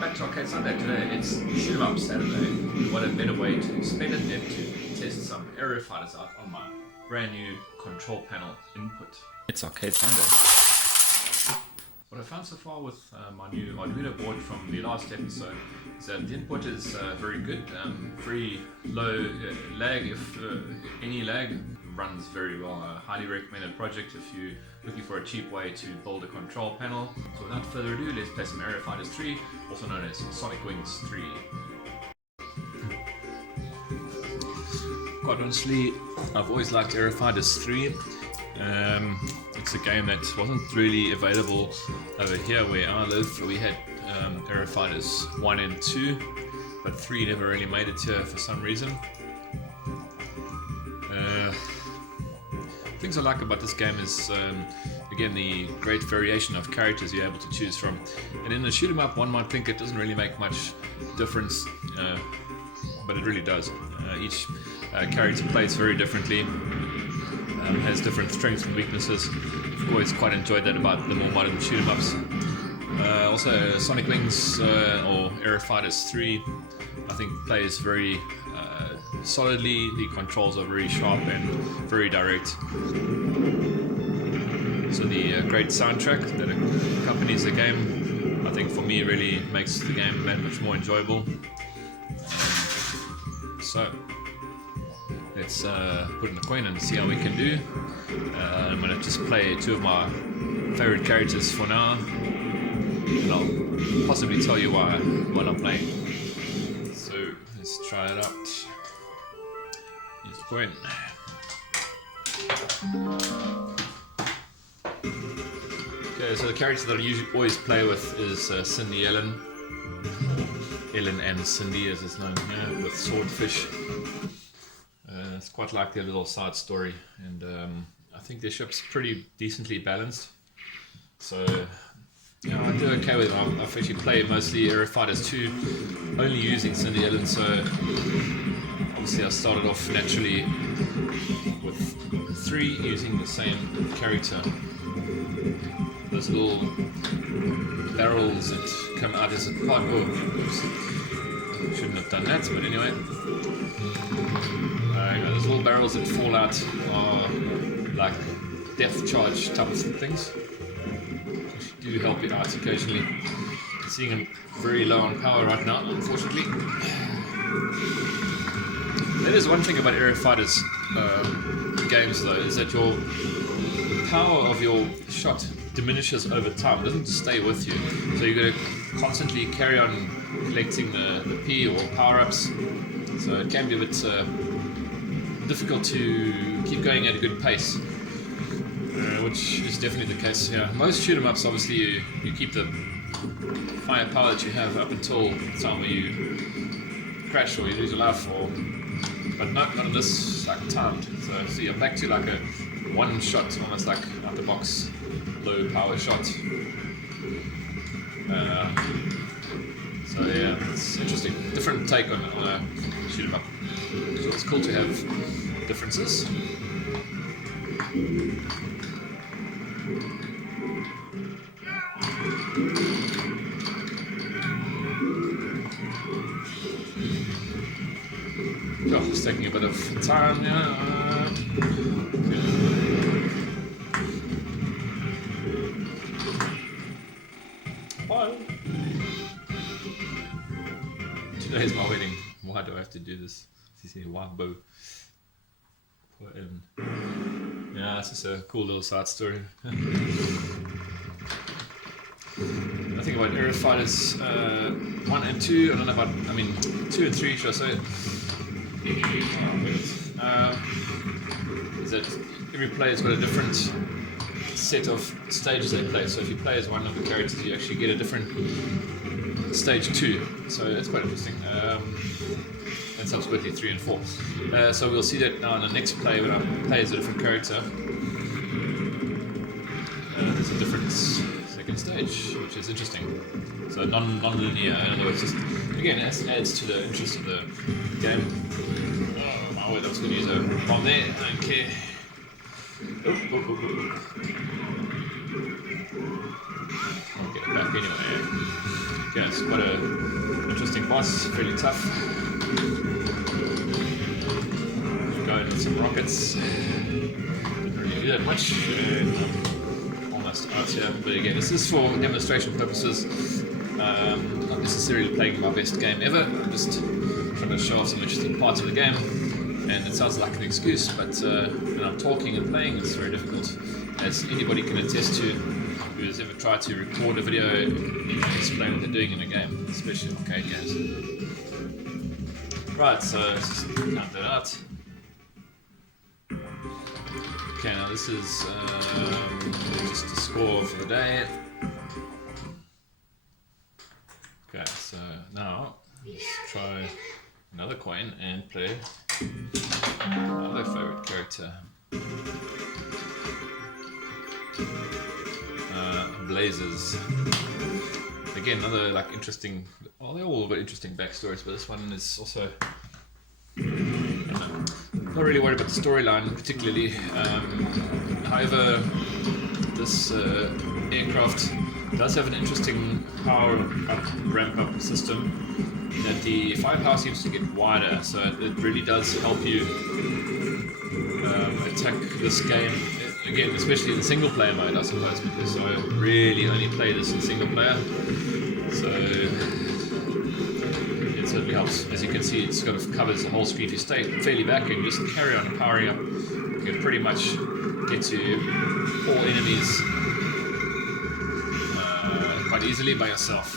welcome back to Arcade Sunday. Today it's Shoot 'em Up Saturday. What a better way to spend it than to test some Aero Fighters out on my brand new control panel input. It's Arcade Sunday. What I found so far with my new Arduino board from the last episode is that the input is very good, very low lag, if any lag, runs very well. A highly recommended project if you're looking for a cheap way to build a control panel. So without further ado, let's play some Aero Fighters 3, also known as Sonic Wings 3. Quite honestly, I've always liked Aero Fighters 3. It's a game that wasn't really available over here where I live. We had Aero Fighters 1 and 2, but 3 never really made it here for some reason. Things I like about this game is, again, the great variation of characters you're able to choose from. And in the shoot 'em up, one might think it doesn't really make much difference, but it really does. Each character plays very differently, has different strengths and weaknesses. I've always quite enjoyed that about the more modern shoot 'em ups. Also, Sonic Wings or Aero Fighters 3, I think plays very solidly. The controls are very sharp and very direct. So the great soundtrack that accompanies the game, I think for me really makes the game that much more enjoyable. So let's put in a coin and see how we can do. I'm going to just play two of my favorite characters for now, and I'll possibly tell you why while I'm playing. So let's try it out. Here's the coin. Okay, so the character that I usually always play with is Cindy Ellen and Cindy as it's known here, with Swordfish. It's quite like their little side story, and I think their ship's pretty decently balanced. So yeah, I do okay with it. I've actually played mostly Aero Fighters 2 only using Cindy Ellen, so obviously I started off naturally with 3 using the same character. Those little barrels that come out as a part. Oh, oops. Shouldn't have done that, but anyway. Those little barrels that fall out are like depth charge type of things, which do help you out occasionally. Seeing them very low on power right now, unfortunately. That is one thing about Aero Fighters games though, is that your power of your shot diminishes over time. It doesn't stay with you. So you've got to constantly carry on collecting the P or power-ups. So it can be a bit difficult to keep going at a good pace, which is definitely the case here. Most shoot 'em ups, obviously, you keep the firepower that you have up until the time where you crash or you lose your life, but not in this like timed. So you're back to like a one shot, almost like out the box, low power shot. So yeah, it's interesting. Different take on a shoot 'em up. So it's cool to have differences. Oh, it's taking a bit of time now. Bye. Today's my wedding. Why do I have to do this? Wabo. Yeah, it's just a cool little side story. I think about Aero Fighters 1 and 2. I don't know about, 2 and 3, should I say? Is that every player's got a different set of stages they play. So if you play as one of the characters, you actually get a different stage 2. So that's quite interesting. And subsequently 3 and 4. So we'll see that now in the next play when I play as a different character. There's a different second stage, which is interesting. So non-linear, in other words, just again it adds to the interest of the game. Oh my word, I was going to use a bomb there. Okay. I'll get it back anyway. Okay, it's quite an interesting boss, fairly tough. Going with some rockets. Didn't really do that much. And I'm almost out here. But again, this is for demonstration purposes. Not necessarily playing my best game ever. I'm just trying to show off some interesting parts of the game. And it sounds like an excuse, but when I'm talking and playing, it's very difficult. As anybody can attest to who has ever tried to record a video and explain what they're doing in a game, especially arcade games. Right, so let's just count that out. Okay, now this is just a score for the day. Okay, so now let's try another coin and play another favorite character. Blazers. Again, another like interesting. Well, they're all got interesting backstories, but this one is also not really worried about the storyline particularly. However, this aircraft does have an interesting power up, ramp up system. That the firepower seems to get wider, so it really does help you attack this game. Again, especially in the single player mode, I suppose, because I really only play this in single player. So it certainly helps. As you can see, it sort of covers the whole screen. If you stay fairly back and just carry on powering up, you can pretty much get to all enemies quite easily by yourself.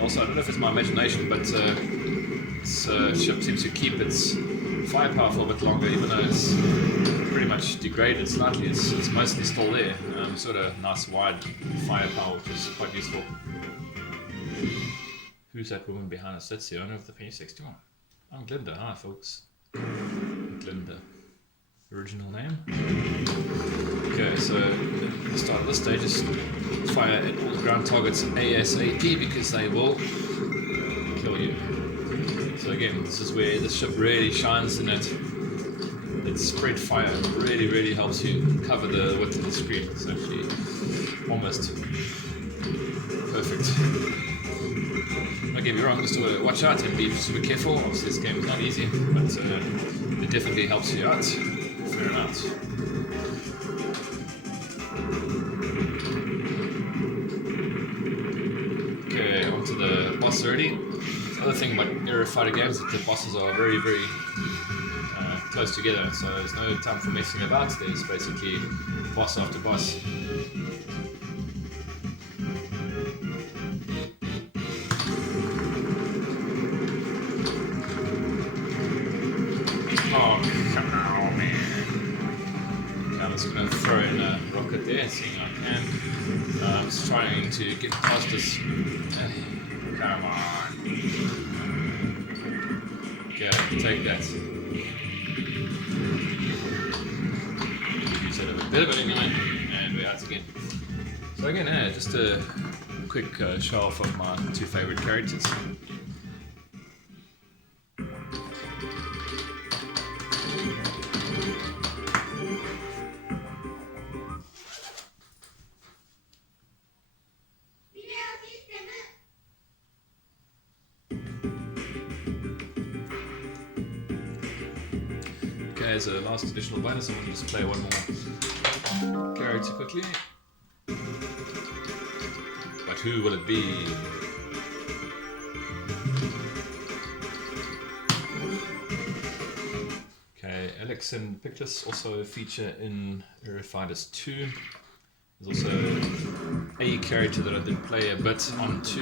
Also, I don't know if it's my imagination, but this ship seems to keep its firepower for a bit longer, even though it's pretty much degraded slightly. It's mostly still there. Sort of nice wide firepower, which is quite useful. Who's that woman behind us? That's the owner of the P61. I'm Glinda. Hi, folks. Glinda. Original name. Okay, so the start of this stage is fire at all the ground targets ASAP because they will kill you. So again, this is where the ship really shines in that its spread fire really helps you cover the width of the screen. It's actually almost perfect. Don't get me wrong, just watch out and be super careful. Obviously this game is not easy, but it definitely helps you out. Fair enough. Okay, on to the boss already. The other thing about Aero Fighter games is that the bosses are very close together, so there's no time for messing about. There's basically boss after boss. Oh, come on, man. Okay, I'm just going to throw in a rocket there, seeing I can. I'm just trying to get past this. Come on. Okay, take that. Use that a bit of it anyway, and we're out again. So again, just a quick show off of my two favorite characters. Okay, as a last additional bonus, I'm going to just play one more character quickly. But who will it be? Okay, Alex and Pictus also feature in Aero Fighters 2. There's also a character that I did play a bit on 2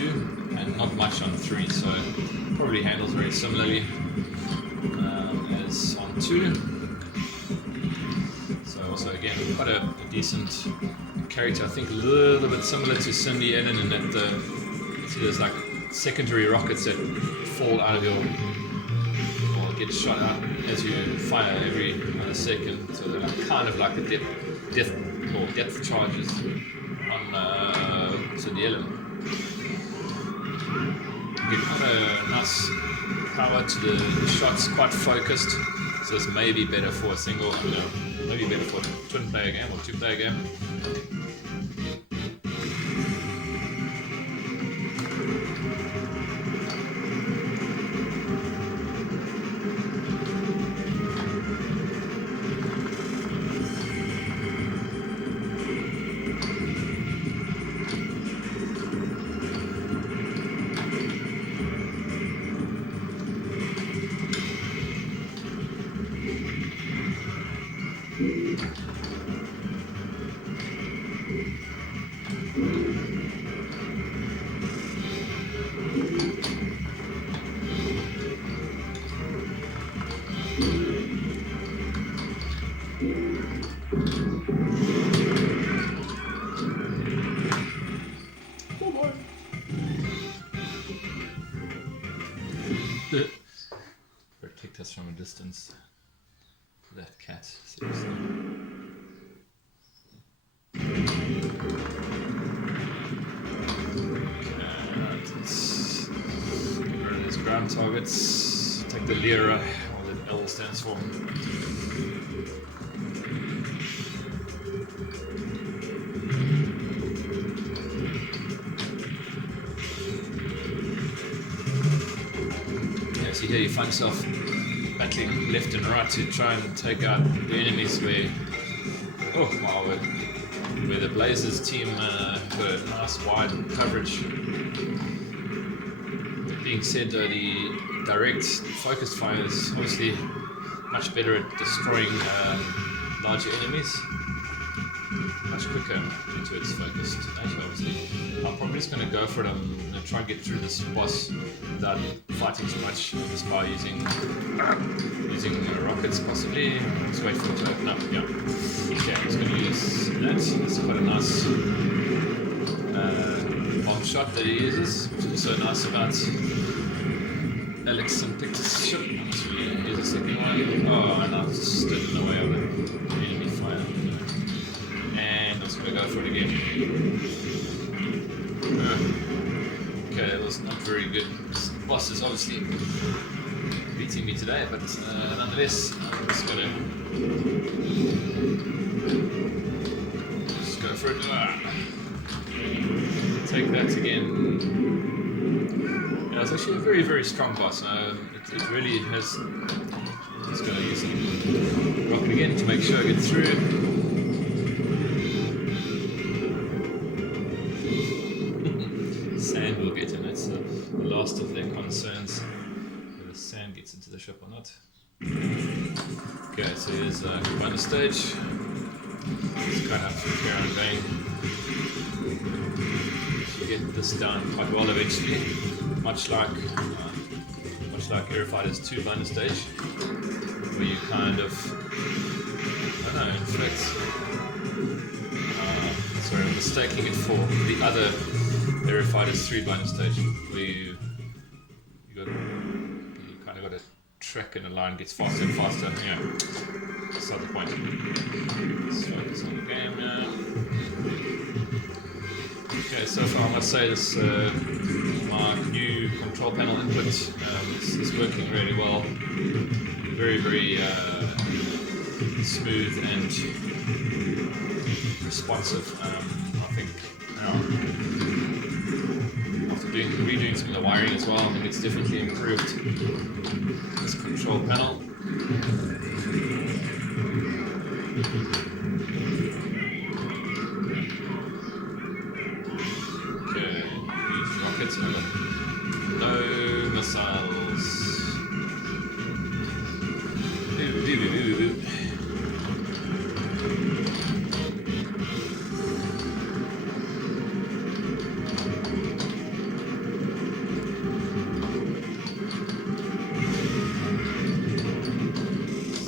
and not much on 3, so probably handles very similarly as on 2. So also again quite a decent character, I think a little bit similar to Cindy Ellen in that there's like secondary rockets that fall out of your, or get shot out as you fire every other second. So they're like, kind of like the depth charges on Cindy Ellen. You get quite a nice power to the shots, quite focused. So this may be better for a single, maybe better for a twin player game or 2 player game. Protect us from a distance. That cat, seriously. Okay, let's get rid of these ground targets. Take the Lyra, or the L stands for. Yeah, see here you find yourself battling left and right to try and take out the enemies where the Blazers team got a nice wide coverage. That being said, the direct focused fire is obviously much better at destroying larger enemies, much quicker into its focused nature. Obviously, I'm probably just going to go for it. I'm going to try and get through this boss without fighting too much, just by using rockets possibly. Let's wait for it to open up. Yeah. Okay, I'm just going to use that. It's quite a nice bomb shot that he uses, which is so nice about Alex and Pictus' ship. Actually, here's a second one. Oh, and I've just stood in the way of the enemy fire. And I'm just going to go for it again. Okay, that was not very good. This boss is obviously beating me today, but nonetheless, I'm just going to just go for it. Take that again. Yeah, it's actually a very, very strong boss. It really has. Just going to use some rocket again to make sure I get through. Sand will get in. That's the last of their concerns. Whether sand gets into the ship or not. Okay, so here's a bonus stage. Just kind of have to carry on going. Get this done quite well eventually, much like Aero Fighters 2 bonus stage, where you kind of, I don't know, in fact, sorry, I'm mistaking it for the other Aero Fighters 3 bonus stage, where you kind of got a track and the line gets faster and faster. Yeah, that's not the point. Let's focus on the game now. Okay, so far I must say this, my new control panel input is working really well. Very, very smooth and responsive. I think after redoing some of the wiring as well, I think it's definitely improved this control panel. No missiles.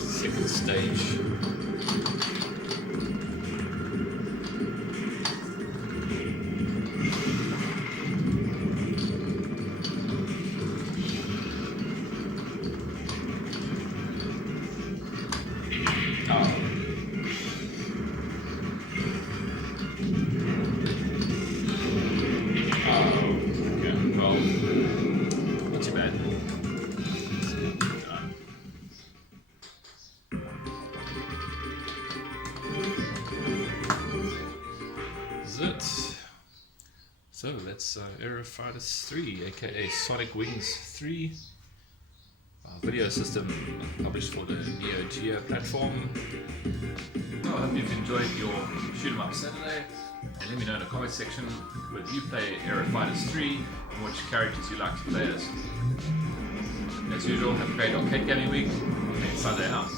Second stage. it's Aero Fighters 3, aka Sonic Wings 3. Video system published for the Neo Geo platform. Well, I hope you've enjoyed your Shoot 'em Up Saturday, and let me know in the comment section whether you play Aero Fighters 3 and which characters you like to play as. As usual, have a great arcade gaming week, and Sunday out.